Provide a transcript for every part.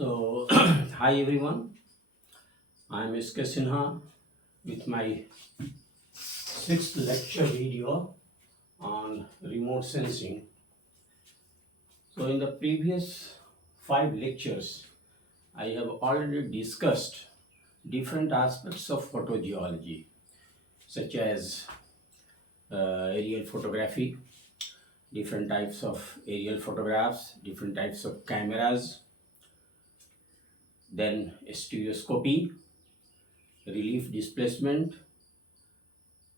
So, hi everyone, I am SK Sinha with my sixth lecture video on remote sensing. So, in the previous five lectures, I have already discussed different aspects of photogeology, such as aerial photography, different types of aerial photographs, different types of cameras, then stereoscopy, relief displacement,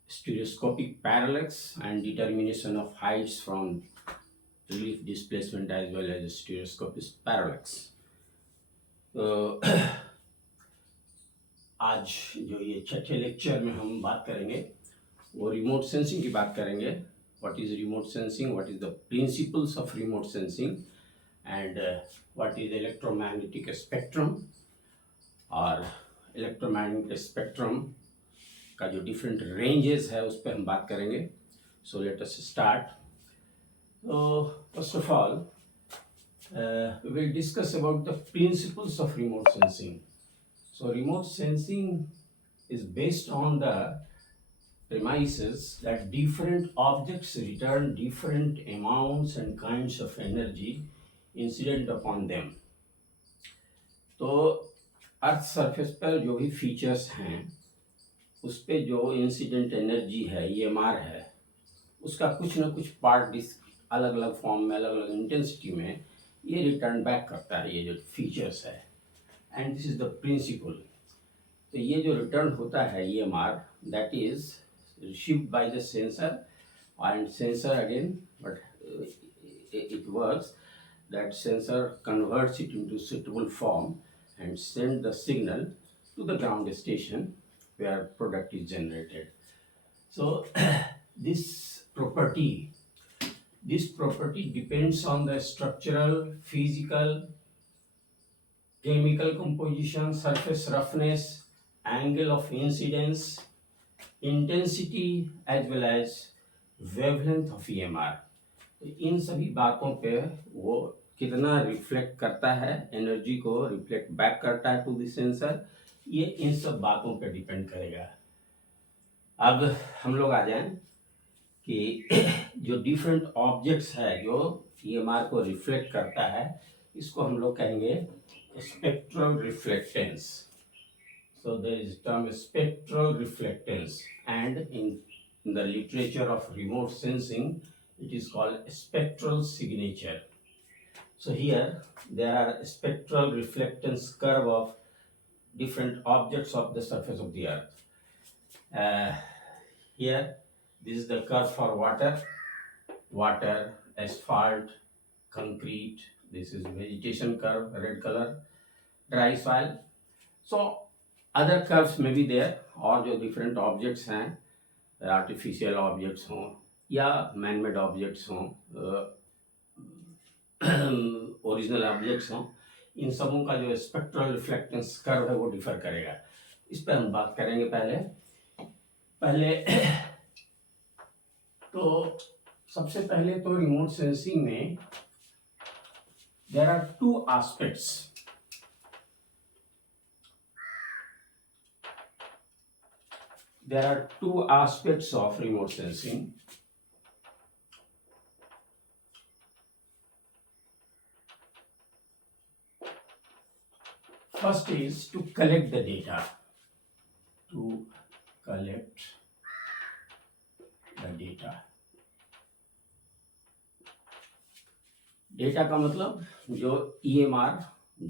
stereoscopic parallax and determination of heights from relief displacement as well as stereoscopic parallax. तो आज जो ये छठे lecture में हम बात करेंगे वो रिमोट सेंसिंग की बात करेंगे. What is remote sensing, what is the principles of remote sensing and what is electromagnetic spectrum. और इलेक्ट्रोमैग्नेटिक स्पेक्ट्रम का जो डिफरेंट रेंजेस है उस पर हम बात करेंगे. So let us start. So, first of all, we will discuss about the principles of remote sensing. So, remote sensing is based on the premises that different objects return different amounts and kinds of energy incident upon them. तो अर्थ surface पर जो भी features हैं उस पे जो incident energy है EMR है उसका कुछ ना कुछ पार्ट अलग अलग फॉर्म में अलग अलग इंटेंसिटी में ये रिटर्न बैक करता है, ये जो फीचर्स है. And this is the principle. तो ये जो रिटर्न होता है EMR that is received by the sensor and sensor again but it works that sensor converts it into suitable form and send the signal to the ground station where product is generated. So this property depends on the structural, physical, chemical composition, surface roughness, angle of incidence, intensity as well as wavelength of EMR. तो इन सभी बातों पे वो कितना reflect करता है, energy को reflect back करता है टू द सेंसर, ये इन सब बातों पे डिपेंड करेगा. अब हम लोग आ जाएं कि जो डिफरेंट ऑब्जेक्ट्स है जो EMR को रिफ्लेक्ट करता है इसको हम लोग कहेंगे spectral reflectance. So there is term spectral reflectance and in the literature of remote sensing it is called spectral signature. So here there are spectral reflectance curve of different objects of the surface of the earth. Here this is the curve for water, asphalt, concrete. This is vegetation curve, red color, dry soil. So other curves may be there. और जो different objects हैं, artificial objects हों या man-made objects हों, original objects हों, इन सबों का जो स्पेक्ट्रल रिफ्लेक्टेंस कर्व है वो डिफर करेगा. इस पर हम बात करेंगे. पहले तो सबसे पहले तो रिमोट सेंसिंग में there are two aspects. There are two aspects of remote sensing. First is to collect the data. To collect the data. Data का मतलब जो EMR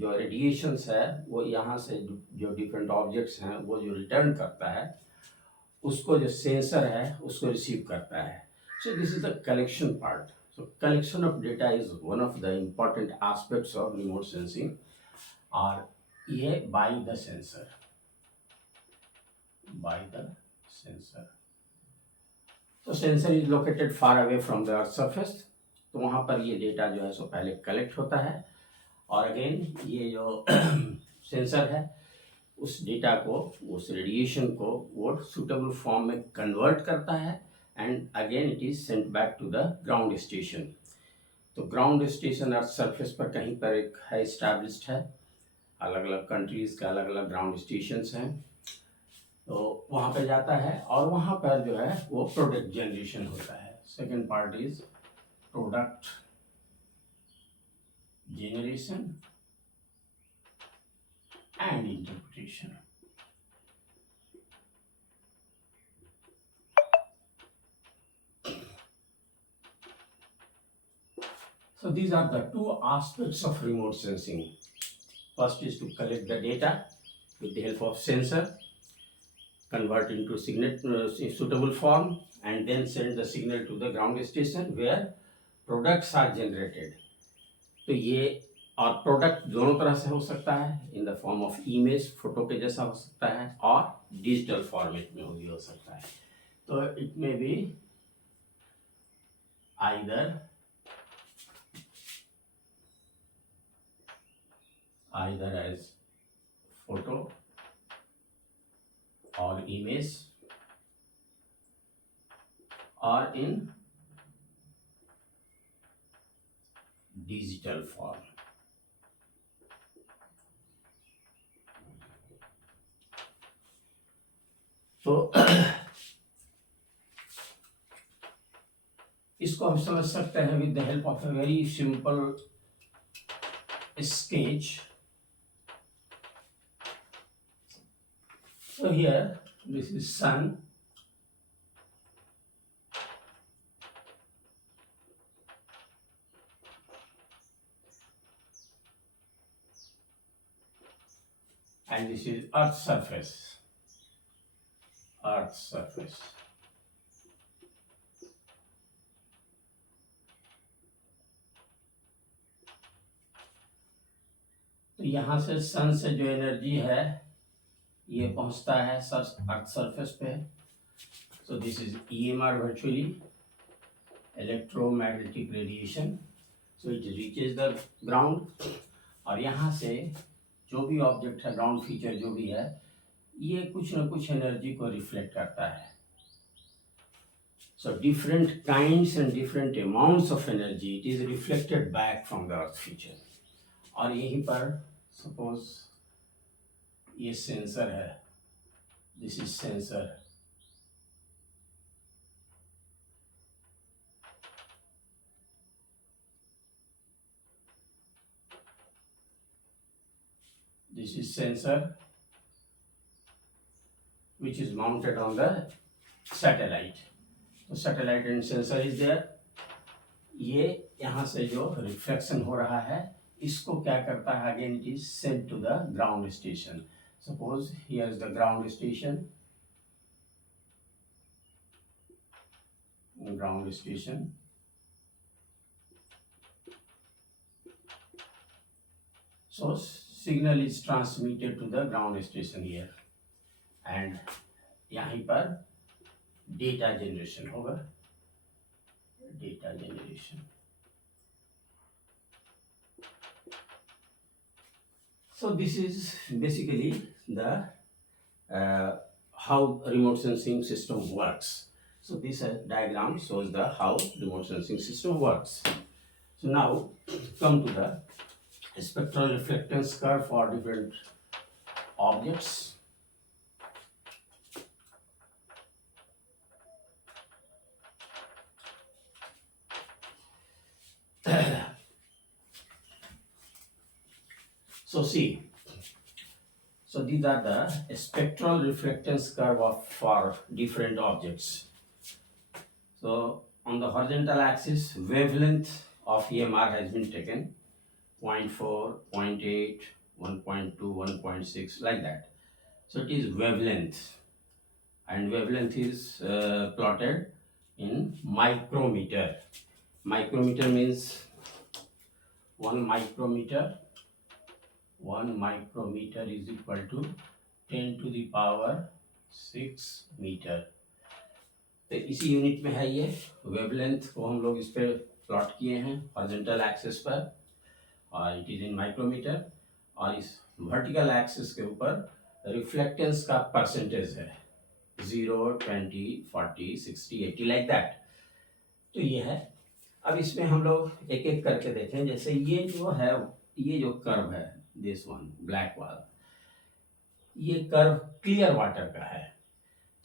जो रेडिएशंस है वो यहाँ से जो डिफरेंट ऑब्जेक्ट्स हैं वो जो रिटर्न करता है उसको जो सेंसर है उसको रिसीव करता है. सो this is the collection part. So collection of data is one of the important aspects of remote sensing. और ये बाय द सेंसर. तो sensor is located far away from the earth surface. तो वहाँ पर ये data जो है सो पहले कलेक्ट होता है और अगेन ये जो सेंसर है उस डेटा को, उस रेडिएशन को वो सुटेबल फॉर्म में कन्वर्ट करता है and again it is sent back to the ground station. तो ग्राउंड स्टेशन अर्थ सरफेस पर कहीं पर एक है, इस्टेब्लिश्ड है. अलग अलग कंट्रीज़ के अलग अलग ग्राउंड स्टेशंस हैं, तो वहाँ पे जाता है और वहाँ पर जो है वो प्रोडक्ट जनरेशन होता है। Second part is product generation and interpretation. So these are the two aspects of remote sensing. First is to collect the data with the help of sensor, convert into suitable form, and then send the signal to the ground station where products are generated. तो ये और product दोनों तरह से हो सकता है, in the form of image, photo के जैसा हो सकता है, और डिजिटल फॉर्मेट में भी हो सकता है। तो इट में B either as photo or image or in digital form. तो इसको हम समझ सकते हैं with the help of a very simple sketch. So here this is sun, and this is earth surface. तो यहाँ से सन से जो एनर्जी है ये पहुँचता है अर्थ सरफेस पे। सो this is EMR virtually electromagnetic radiation, so it reaches the ground, और यहाँ से जो भी ऑब्जेक्ट है, ग्राउंड फीचर जो भी है, ये कुछ ना कुछ एनर्जी को रिफ्लेक्ट करता है। So different kinds and different amounts of energy it is reflected back from the earth feature. और यहीं पर सपोज ये सेंसर है, this is sensor, this is sensor which is mounted on the satellite. तो satellite and sensor is there. ये यहाँ से जो रिफ्लेक्शन हो रहा है इसको क्या करता है, again it is sent to the ground station. Suppose here is the ground station, so signal is transmitted to the ground station here, and यहाँ पर डेटा जनरेशन होगा, data generation. So this is basically the how remote sensing system works. So this diagram shows the how remote sensing system works. So now come to the spectral reflectance curve for different objects. So see, so these are the spectral reflectance curve for different objects. So on the horizontal axis, wavelength of EMR has been taken, 0.4, 0.8, 1.2, 1.6, like that. So it is wavelength, and wavelength is plotted in micrometer. Micrometer means 1 micrometer is equal to 10 to the power 6 metre. तो इसी unit में है ये wavelength को हम लोग इस पे प्लॉट किए हैं हॉरिजॉन्टल एक्सिस पर, और इट इज इन माइक्रोमीटर. और इस वर्टिकल एक्सिस के ऊपर रिफ्लेक्टेंस का परसेंटेज है 0, 20, 40, 60, 80, लाइक दैट. तो ये है. अब इसमें हम लोग एक एक करके देखें. जैसे ये जो है, ये जो कर्व है, दिस वन ब्लैक वाला, ये कर्व क्लियर वाटर का है।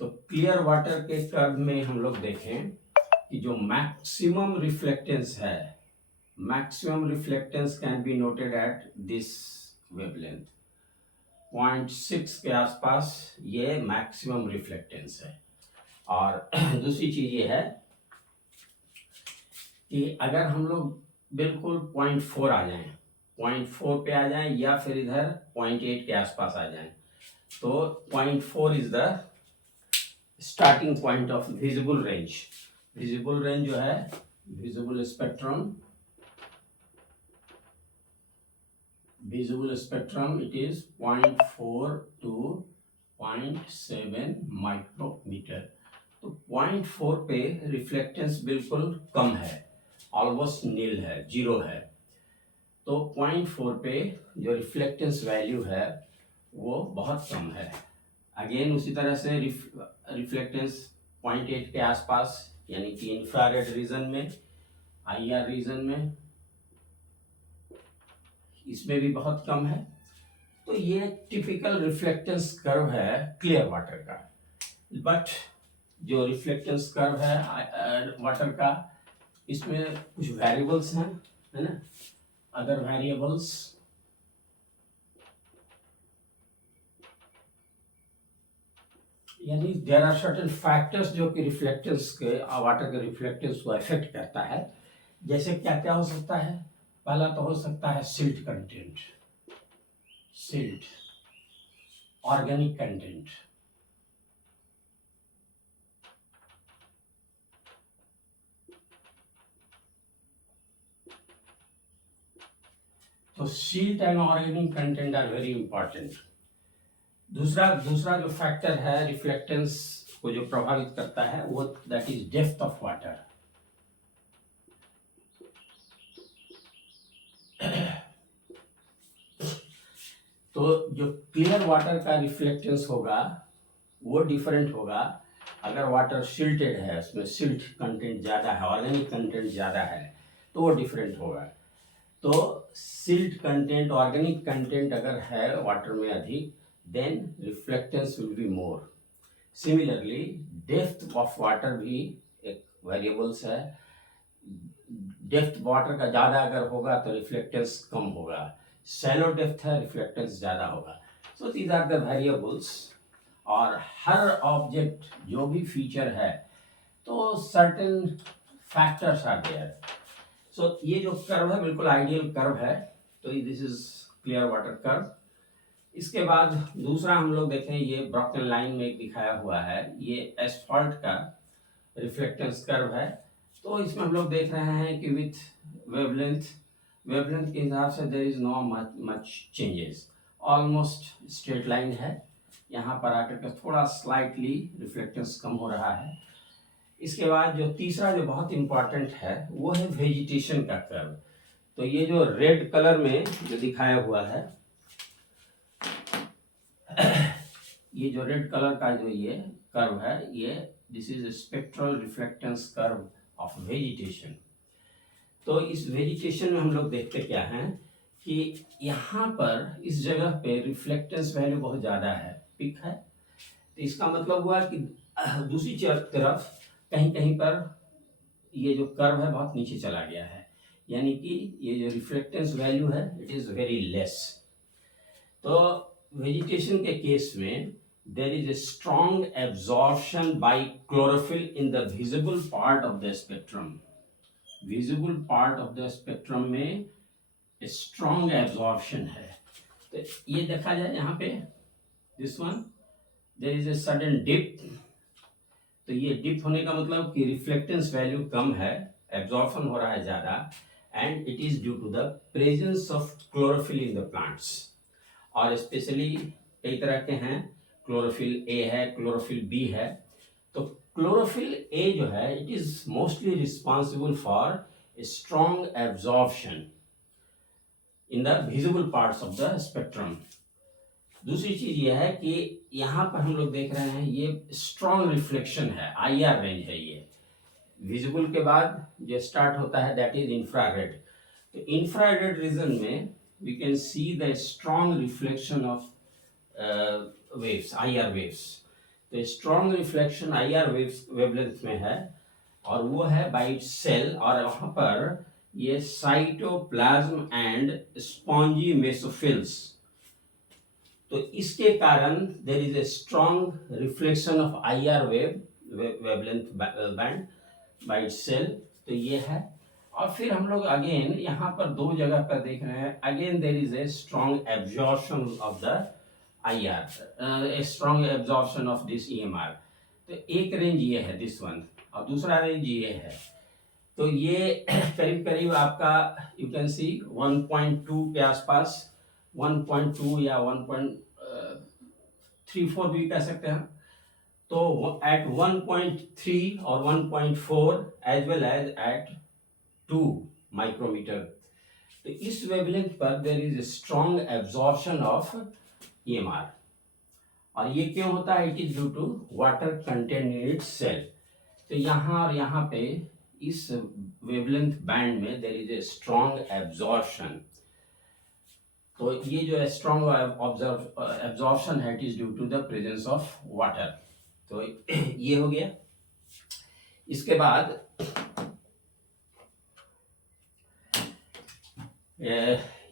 तो क्लियर वाटर के कर्व में हम लोग देखें कि जो मैक्सिमम रिफ्लेक्टेंस है, maximum reflectance can be noted at this wavelength 0.6 के आसपास, ये मैक्सिमम रिफ्लेक्टेंस है। और दूसरी चीज ये है कि अगर हम लोग बिल्कुल 0.4 आ जाएं, 0.4 पे आ जाएं या फिर इधर 0.8 के आसपास आ जाएं, तो 0.4 is the starting point of visible range. Visible range जो है, visible spectrum, visible spectrum it is 0.4 to 0.7 micrometre. तो 0.4 पे रिफ्लेक्टेंस बिल्कुल कम है, ऑलमोस्ट नील है, जीरो है। तो 0.4 पे जो रिफ्लेक्टेंस वैल्यू है वो बहुत कम है। अगेन उसी तरह से रिफ्लेक्टेंस 0.8 के आसपास, यानी कि इंफ्रारेड रीजन में, IR रीजन में, इसमें भी बहुत कम है। तो ये टिपिकल रिफ्लेक्टेंस कर्व है क्लियर वाटर का। बट जो रिफ्लेक्टेंस कर्व है वाटर का, इसमें कुछ वेरिएबल्स हैं, है ना, अदर वेरिएबल्स। यानी देयर आर सर्टेन फैक्टर्स जो कि रिफ्लेक्टेंस के, वाटर के रिफ्लेक्टेंस को अफेक्ट करता है। जैसे क्या क्या हो सकता है? पहला तो हो सकता है silt content, silt, organic content. तो silt and organic content are very important. दूसरा जो फैक्टर है रिफ्लेक्टेंस को जो प्रभावित करता है वो that is depth of water. तो जो क्लियर वाटर का रिफ्लेक्टेंस होगा वो डिफरेंट होगा अगर वाटर सिल्टेड है, उसमें सिल्ट कंटेंट ज़्यादा है, ऑर्गेनिक कंटेंट ज़्यादा है, तो वो डिफरेंट होगा। तो सिल्ट कंटेंट, ऑर्गेनिक कंटेंट अगर है वाटर में अधिक, then reflectance will be more. Similarly depth of water भी एक वेरिएबल्स है। डेप्थ वाटर का ज़्यादा अगर होगा तो रिफ्लेक्टेंस कम होगा, शैलो डेप्थ है रिफ्लेक्टेंस ज़्यादा होगा। So these are the variables. और हर ऑब्जेक्ट जो भी फीचर है तो certain factors are there. So ये जो कर्व है बिल्कुल आइडियल कर्व है। तो this is clear water curve. इसके बाद दूसरा हम लोग देखें, ये ब्रॉकन लाइन में एक दिखाया हुआ है, ये एस्फॉल्ट का रिफ्लेक्टेंस कर्व है। तो इसमें हम लोग देख रहे हैं कि विथ वेवलेंथ के हिसाब से there is no much changes, almost straight line है। यहाँ पर आकर के थोड़ा स्लाइटली रिफ्लेक्टेंस कम हो रहा है। इसके बाद जो तीसरा जो बहुत इंपॉर्टेंट है वो है वेजिटेशन का कर्व। तो ये जो रेड कलर में जो दिखाया हुआ है, ये जो रेड कलर का जो ये कर्व है, ये this is spectral reflectance curve of vegetation. तो इस वेजिटेशन में हम लोग देखते क्या हैं कि यहाँ पर इस जगह पे रिफ्लेक्टेंस वैल्यू बहुत ज़्यादा है, पिक है। तो इसका मतलब हुआ कि दूसरी तरफ कहीं कहीं पर ये जो कर्व है बहुत नीचे चला गया है, यानी कि ये जो रिफ्लेक्टेंस वैल्यू है इट इज़ वेरी लेस। तो वेजिटेशन के केस में there is a strong absorption by chlorophyll in the visible part of the spectrum. Visible part of the spectrum में strong absorption है। तो ये देखा जाए यहाँ पे, this one there is a sudden dip। तो ये डिप होने का मतलब कि रिफ्लेक्टेंस वैल्यू कम है, एब्जॉर्प्शन हो रहा है ज़्यादा, and it is due to the presence of chlorophyll in the plants. और स्पेशली कई तरह के हैं, क्लोरोफिल ए है, क्लोरोफिल बी है। तो क्लोरोफिल ए जो है it is mostly responsible for strong absorption in the visible parts of the spectrum. दूसरी चीज ये है कि यहाँ पर हम लोग देख रहे हैं ये स्ट्रॉन्ग रिफ्लेक्शन है, IR रेंज है। ये विजिबल के बाद जो स्टार्ट होता है दैट इज इंफ्रारेड। तो इंफ्रारेड रीजन में we can see the strong reflection of waves, IR waves. तो strong reflection IR waves wavelength में है और वो है by cell, और वहाँ पर ये साइटोप्लाज्म एंड स्पॉन्जी मेसोफिल्स, तो इसके कारण there is a strong reflection of IR wavelength band by cell. तो ये है, और फिर हम लोग अगेन यहाँ पर दो जगह पर देख रहे हैं, again there is a strong absorption of the IR, A strong absorption of this EMR। तो एक रेंज ये है दिस वन, और दूसरा रेंज ये है। तो ये करीब करीब आपका यू कैन सी 1.2 के आसपास, 1.2 या 1.34 भी कह सकते हैं। तो एट 1.3 और 1.4 as well as at 2 micrometre, तो इस वेवलेंथ पर there is strong absorption of EMR। और ये क्यों होता है? It is due to water content in its cell. तो यहाँ और यहाँ पे इस वेवलेंथ बैंड में there is a strong absorption. तो ये जो स्ट्रॉन्ग एब्जॉर्प्शन है, it is due to the presence of water. तो ये हो गया। इसके बाद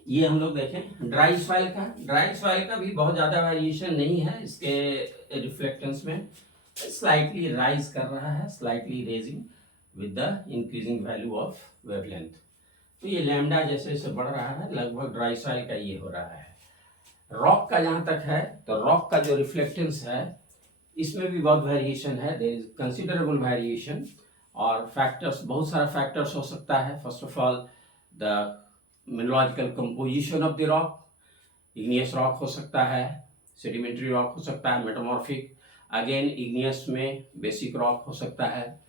ये हम लोग देखें ड्राई सॉइल का। ड्राई सॉइल का भी बहुत ज़्यादा वेरिएशन नहीं है इसके रिफ्लेक्टेंस में, स्लाइटली राइज कर रहा है, slightly raising with the increasing value of wavelength. तो ये लैम्डा जैसे जैसे बढ़ रहा है, लगभग ड्राई सॉइल का ये हो रहा है। रॉक का जहाँ तक है, तो रॉक का जो रिफ्लेक्टेंस है इसमें भी बहुत वेरिएशन है, देयर इज कंसिडरेबल वेरिएशन। और फैक्टर्स, बहुत सारा फैक्टर्स हो सकता है। First of all the mineralogical composition of the rock, igneous rock हो सकता है, सेडिमेंट्री रॉक हो सकता है, मेटामॉर्फिक, अगेन इग्नियस में बेसिक रॉक हो सकता है,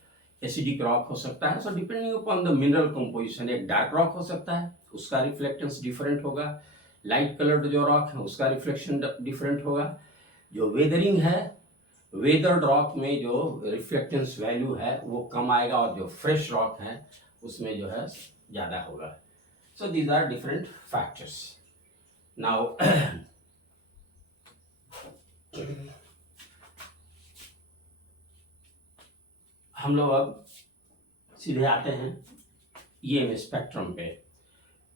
एसिडिक रॉक हो सकता है। So depending upon the mineral composition, एक डार्क रॉक हो सकता है, उसका रिफ्लेक्टेंस डिफरेंट होगा। लाइट कलर्ड जो रॉक है उसका रिफ्लेक्शन डिफरेंट होगा। जो वेदरिंग है, वेदर्ड रॉक में जो रिफ्लेक्टेंस वैल्यू है वो कम आएगा, और जो फ्रेश रॉक है उसमें जो है ज़्यादा होगा। So these are different factors. Now हम लोग अब सीधे आते हैं EM स्पेक्ट्रम पे।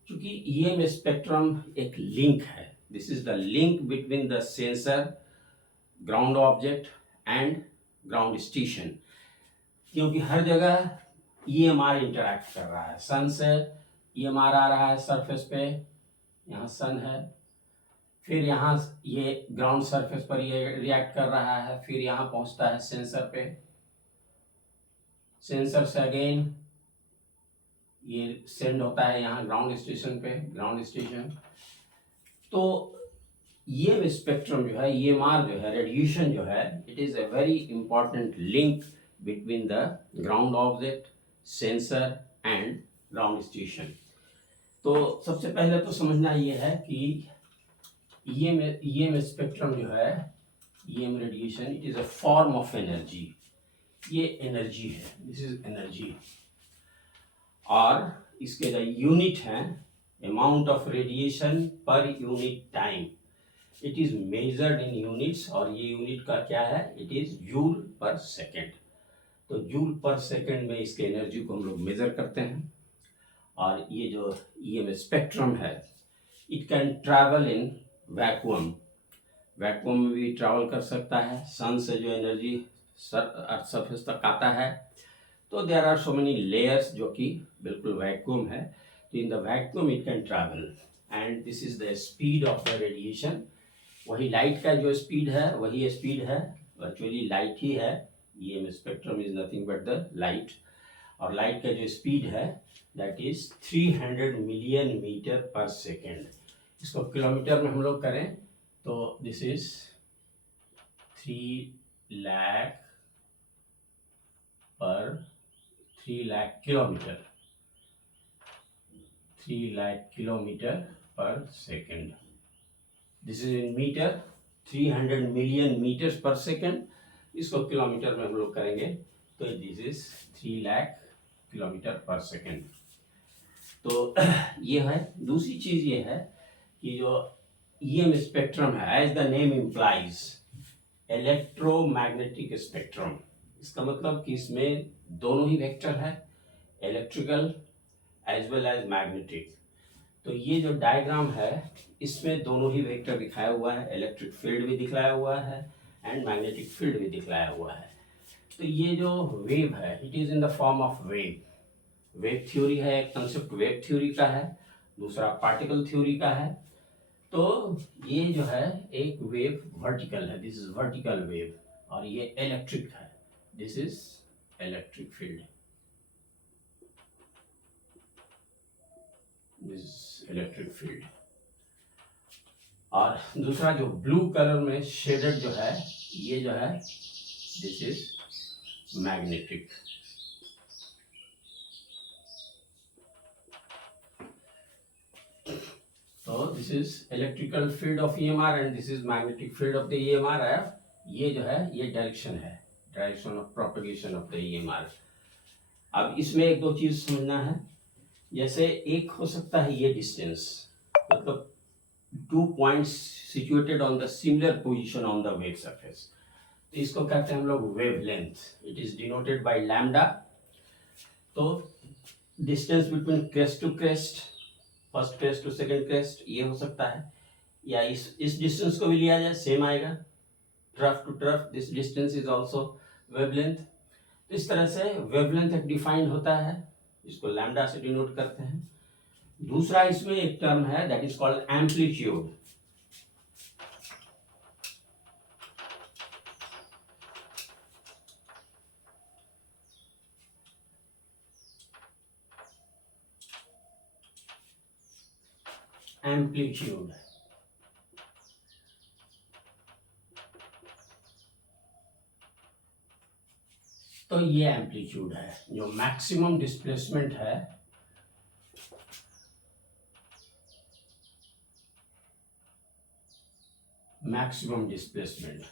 क्योंकि EM स्पेक्ट्रम एक लिंक है, this is the link between the sensor, ground object and ground station. क्योंकि हर जगह EMR इंटरैक्ट कर रहा है। सन से EMR आ रहा है सरफेस पे, यहाँ सन है, फिर यहाँ ये ग्राउंड सरफेस पर ये रिएक्ट कर रहा है, फिर यहाँ पहुँचता है सेंसर पे, सेंसर से अगेन ये सेंड होता है यहाँ ग्राउंड स्टेशन पे, ग्राउंड स्टेशन। तो ये स्पेक्ट्रम जो है, EMR जो है, रेडिएशन जो है, it is a very important link between the ground object, sensor and ground station. तो सबसे पहले तो समझना ये है कि EM स्पेक्ट्रम जो है, EM radiation, it is a form of energy. ये एनर्जी है, दिस इज एनर्जी। और इसके जो यूनिट हैं, amount of radiation per unit time, it is measured in units. और ये यूनिट का क्या है? इट इज जूल पर सेकेंड। तो जूल पर सेकेंड में इसके एनर्जी को हम लोग मेजर करते हैं। और ये जो EM स्पेक्ट्रम है, it can travel in vacuum, vacuum में भी ट्रैवल कर सकता है। सन से जो एनर्जी अर्थ सरफेस तक आता है, तो there are so many layers जो कि बिल्कुल वैक्यूम है। तो in the vacuum it can travel, and this is the speed of the radiation. वही लाइट का जो स्पीड है वही स्पीड है, वर्चुअली लाइट ही है। EM spectrum is nothing but the light. और लाइट का जो स्पीड है that is 300 million metre per second. इसको किलोमीटर में हम लोग करें तो this is 3 lakh kilometre, 3 lakh kilometre per second. This is in metre, 300 million metres per second. इसको किलोमीटर में हम लोग करेंगे तो this is 3 lakh kilometre per second. तो ये है। दूसरी चीज़ ये है कि जो EM स्पेक्ट्रम है, as the name implies, electromagnetic spectrum, इसका मतलब कि इसमें दोनों ही वेक्टर है, electrical as well as magnetic. तो ये जो डायग्राम है इसमें दोनों ही वेक्टर दिखाया हुआ है, इलेक्ट्रिक फील्ड भी दिखलाया हुआ है एंड मैग्नेटिक फील्ड भी दिखलाया हुआ है। तो ये जो वेव है, it is in the form of wave. Wave theory है, एक कंसेप्ट वेव थ्योरी का है, दूसरा पार्टिकल थ्योरी का है। तो ये जो है एक वेव वर्टिकल है, दिस इज वर्टिकल वेव, और ये इलेक्ट्रिक है, this is electric field, this electric field. और दूसरा जो ब्लू कलर में शेडेड जो है, ये जो है दिस इज मैग्नेटिक। तो this is electrical field of EMR and this is magnetic field of the EMR है। ये जो है ये डायरेक्शन है, direction of propagation of the EMR। अब इसमें एक दो चीज समझना है, जैसे एक हो सकता है ये डिस्टेंस, मतलब 2 points situated on the similar position on the wave surface, तो इसको कहते हैं हम लोग wavelength, it is denoted by lambda. तो distance between crest to crest, first crest to second crest, ये हो सकता है, या इस डिस्टेंस को भी लिया जाए, सेम आएगा, trough to trough, this distance is also wavelength. तो इस तरह से वेवलेंथ एक डिफाइंड होता है, इसको लैम्डा से डिनोट करते हैं। दूसरा इसमें एक टर्म है that is called amplitude. Amplitude, तो ये एम्पलीट्यूड है, जो मैक्सिमम डिस्प्लेसमेंट है, maximum displacement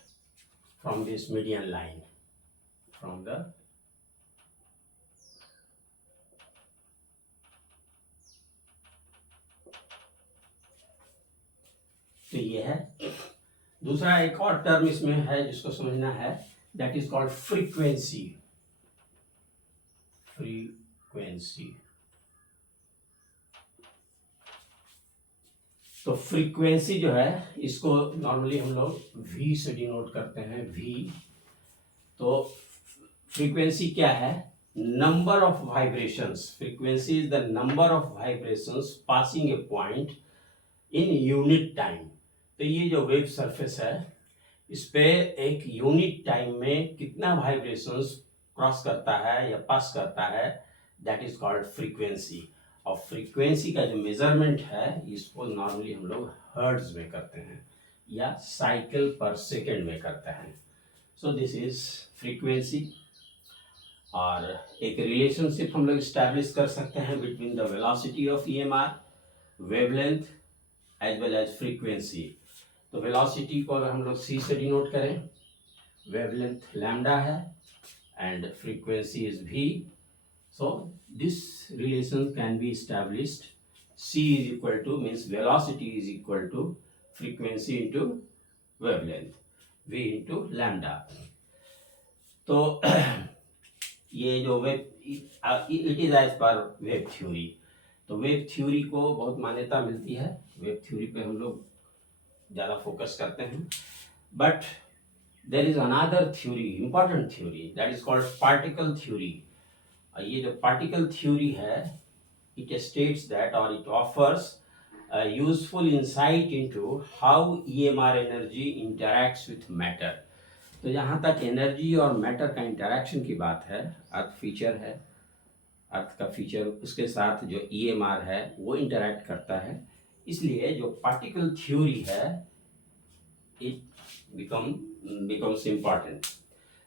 from this median line, from the तो ये है। दूसरा एक और टर्म इसमें है जिसको समझना है, that is called frequency. Frequency, तो फ्रीक्वेंसी जो है इसको नॉर्मली हम लोग V से डिनोट करते हैं, V। तो फ्रीक्वेंसी क्या है, number of vibrations, frequency is the number of vibrations passing A point in unit time. तो ये जो वेव सरफेस है, इस पे एक यूनिट टाइम में कितना वाइब्रेशंस क्रॉस करता है या पास करता है, दैट इज कॉल्ड फ्रीक्वेंसी। और फ्रीक्वेंसी का जो मेजरमेंट है इसको नॉर्मली हम लोग हर्ट्ज में करते हैं या साइकिल पर सेकेंड में करते हैं। So this is frequency. और एक रिलेशनशिप हम लोग स्टैब्लिश कर सकते हैं between the velocity of EMR, wavelength as well as frequency. तो वेलोसिटी को अगर हम लोग C से डिनोट करें, वेवलेंथ लैम्डा है and frequency is V। So this relation can be established. C is equal to, means velocity is equal to frequency into wavelength, V into lambda. तो ये जो wave, it is as per wave theory. तो wave theory को बहुत मान्यता मिलती है, wave theory पे हम लोग ज़्यादा फोकस करते हैं। But there is another theory, important theory, that is called particle theory. ये जो पार्टिकल थ्योरी है, इट स्टेट्स दैट और it offers useful insight into how EMR energy interacts with matter. तो जहाँ तक एनर्जी और मैटर का इंटरैक्शन की बात है, अर्थ फीचर है, अर्थ का फीचर उसके साथ जो EMR है वो इंटरैक्ट करता है, इसलिए जो पार्टिकल थ्योरी है इट बिकम्स इम्पॉर्टेंट।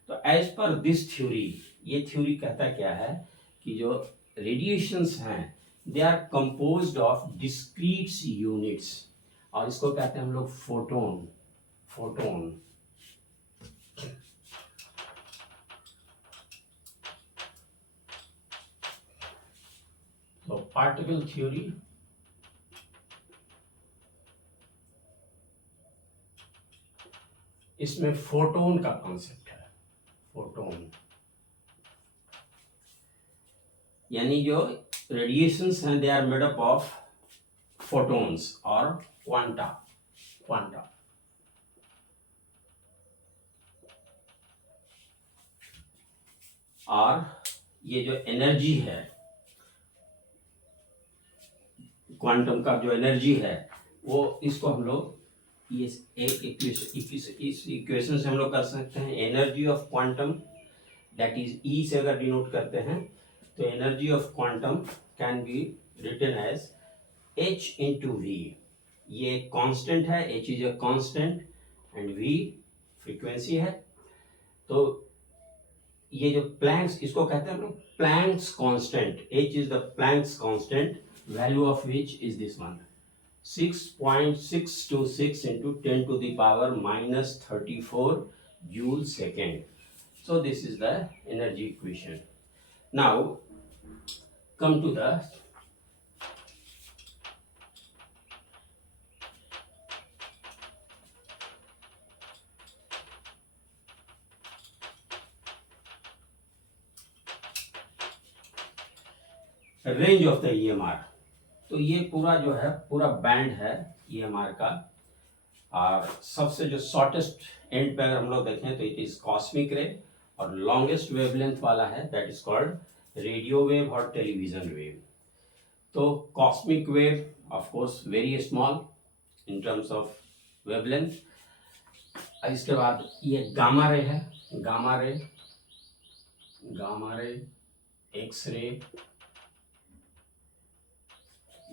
तो एज पर दिस थ्योरी, ये थ्योरी कहता क्या है कि जो रेडिएशंस हैं they are composed of discrete units, और इसको कहते हैं हम लोग फोटोन। फोटोन, तो पार्टिकल थ्योरी इसमें फोटोन का कॉन्सेप्ट है। फोटोन यानी जो रेडिएशंस हैं they are made up of photons और क्वांटा। क्वांटा और ये जो एनर्जी है, क्वांटम का जो एनर्जी है वो, इसको हम लोग ये इस इक्वेशन से हम लोग कर सकते हैं। Energy of quantum that is E से अगर डिनोट करते हैं तो energy of quantum can be written as h into V. ये कांस्टेंट है, h is a constant and v frequency है। तो ये जो प्लैंक्स, इसको कहते हैं हम लोग Planck's constant. h is the Planck's constant, value of which is this one 6.626 into 10 to the power minus 34 joule second. So this is the energy equation. Now come to the range of the EMR। तो ये पूरा जो है पूरा band है EMR का, और सबसे जो शॉर्टेस्ट एंड पे अगर हम लोग देखें तो इट इज कॉस्मिक रे, और लॉन्गेस्ट वेवलेंथ वाला है that is called radio wave और टेलीविजन वेव। तो cosmic wave of course very small in terms of wavelength. इसके बाद ये गामा रे है, गामा रे, gamma ray, X ray,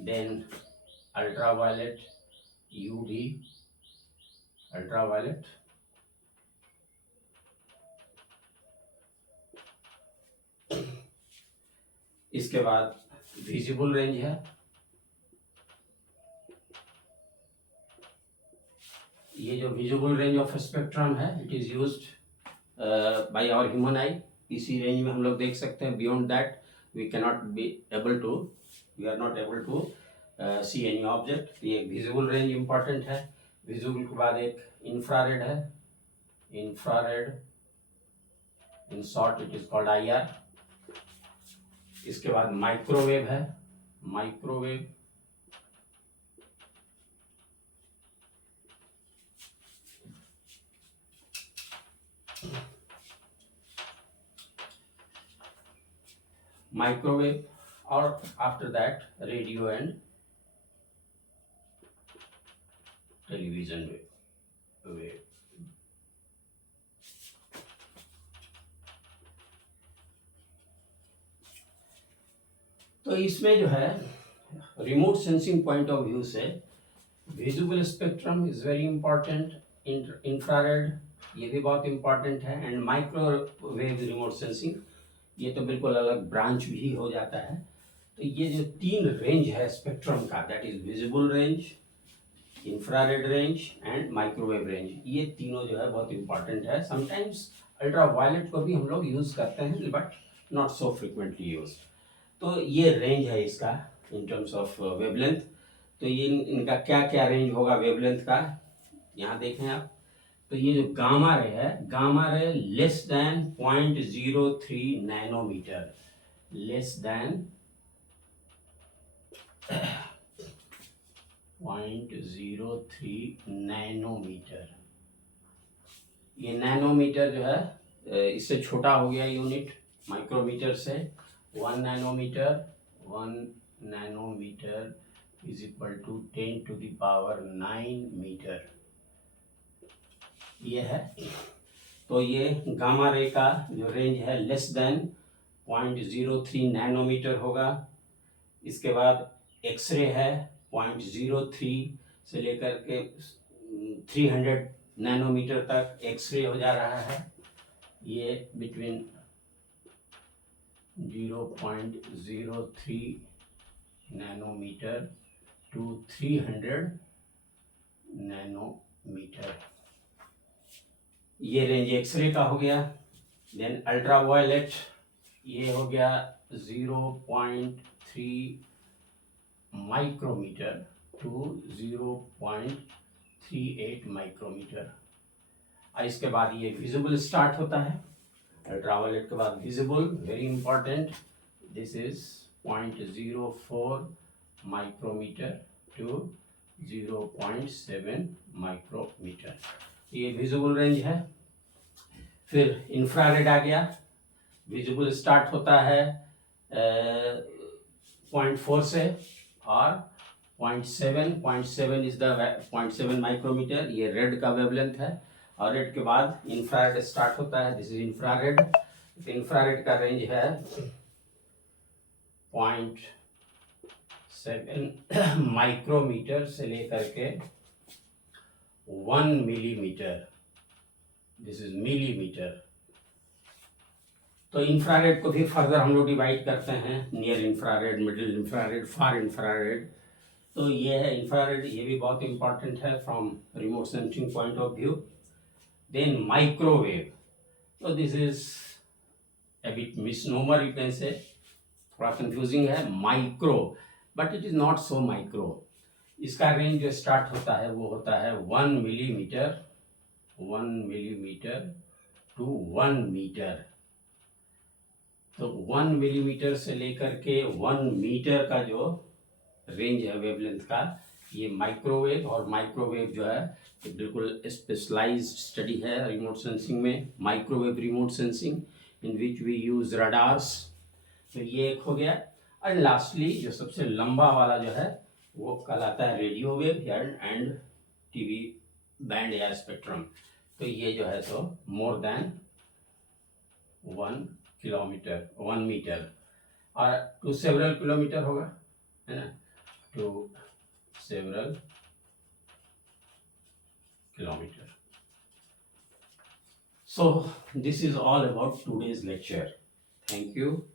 then ultraviolet, UV, ultraviolet, इसके बाद विजिबल रेंज है, ये जो विजिबल रेंज ऑफ स्पेक्ट्रम है it is used by our human eye. इसी रेंज में हम लोग देख सकते हैं, beyond that we cannot be able to, we are not able to see any object. ये विजिबल रेंज इंपॉर्टेंट है। विजिबल के बाद एक इंफ्रारेड है, infrared, in short it is called IR। इसके बाद माइक्रोवेव है, माइक्रोवेव, माइक्रोवेव, और after that radio and television wave. तो इसमें जो है remote sensing point of view से visible spectrum is very important, infrared ये भी बहुत इंपॉर्टेंट है, एंड माइक्रोवेव रिमोट सेंसिंग ये तो बिल्कुल अलग ब्रांच भी हो जाता है। तो ये जो तीन रेंज है स्पेक्ट्रम का that is visible range, infrared range and microwave range, ये तीनों जो है बहुत इंपॉर्टेंट है। समटाइम्स अल्ट्रावायलेट को भी हम लोग यूज़ करते हैं but not so frequently use. तो ये रेंज है इसका इन टर्म्स ऑफ वेवलेंथ। तो ये इनका क्या क्या रेंज होगा वेवलेंथ का, यहाँ देखें आप। तो ये जो गामा रे है, gamma ray less than 0.03 nanometre, less than 0.03 nanometre. ये नैनोमीटर जो है इससे छोटा हो गया यूनिट माइक्रोमीटर से। 1 nanometre, 1 nanometre is equal to 10 to the power 9 metre, ये है। तो ये गामा रे का जो रेंज है लेस देन 0.03 नैनोमीटर होगा। इसके बाद एक्सरे है 0.03 से लेकर के 300 नैनोमीटर तक एक्सरे हो जा रहा है। ये बिटवीन 0.03 नैनोमीटर टू 300 नैनोमीटर, ये रेंज एक्सरे का हो गया। देन अल्ट्रावायलेट ये हो गया 0.3 माइक्रोमीटर टू 0.38 माइक्रोमीटर। इसके बाद ये विजिबल स्टार्ट होता है, अल्ट्रावायलेट के बाद visible, very important, this is 0.04 micrometre to 0.7 micrometre, ये विजिबल रेंज है। फिर इंफ्रारेड आ गया, विजिबल स्टार्ट होता है 0.4 से और 0.7 इज द 0.7 माइक्रोमीटर, ये रेड का वेवलेंथ है। और रेड के बाद इंफ्रारेड स्टार्ट होता है, दिस इज इंफ्रारेड। इंफ्रारेड का रेंज है 0.7 माइक्रोमीटर से लेकर के 1 मिलीमीटर, दिस इज मिलीमीटर। तो इंफ्रारेड को भी फर्दर हम लोग डिवाइड करते हैं, near infrared, middle infrared, far infrared. तो ये है इंफ्रारेड, ये भी बहुत इंपॉर्टेंट है from remote sensing point of view. Then microwave, तो this is a bit misnomer, you can say, थोड़ा कंफ्यूजिंग है, micro, but it is not so micro. इसका रेंज जो स्टार्ट होता है वो होता है 1 मिलीमीटर टू 1 मीटर। तो 1 मिलीमीटर से लेकर के 1 मीटर का जो रेंज है वेवलेंथ का, ये माइक्रोवेव। और माइक्रोवेव जो है बिल्कुल स्पेशलाइज्ड स्टडी है रिमोट सेंसिंग में, microwave remote sensing in which we use radars. तो ये एक हो गया। और लास्टली जो सबसे लंबा वाला जो है वो कहलाता है radio wave and TV band या स्पेक्ट्रम। तो ये जो है तो मोर देन 1 किलोमीटर, 1 मीटर, और टू सेवरल किलोमीटर होगा, है ना, to several kilometer. So this is all about today's lecture. Thank you.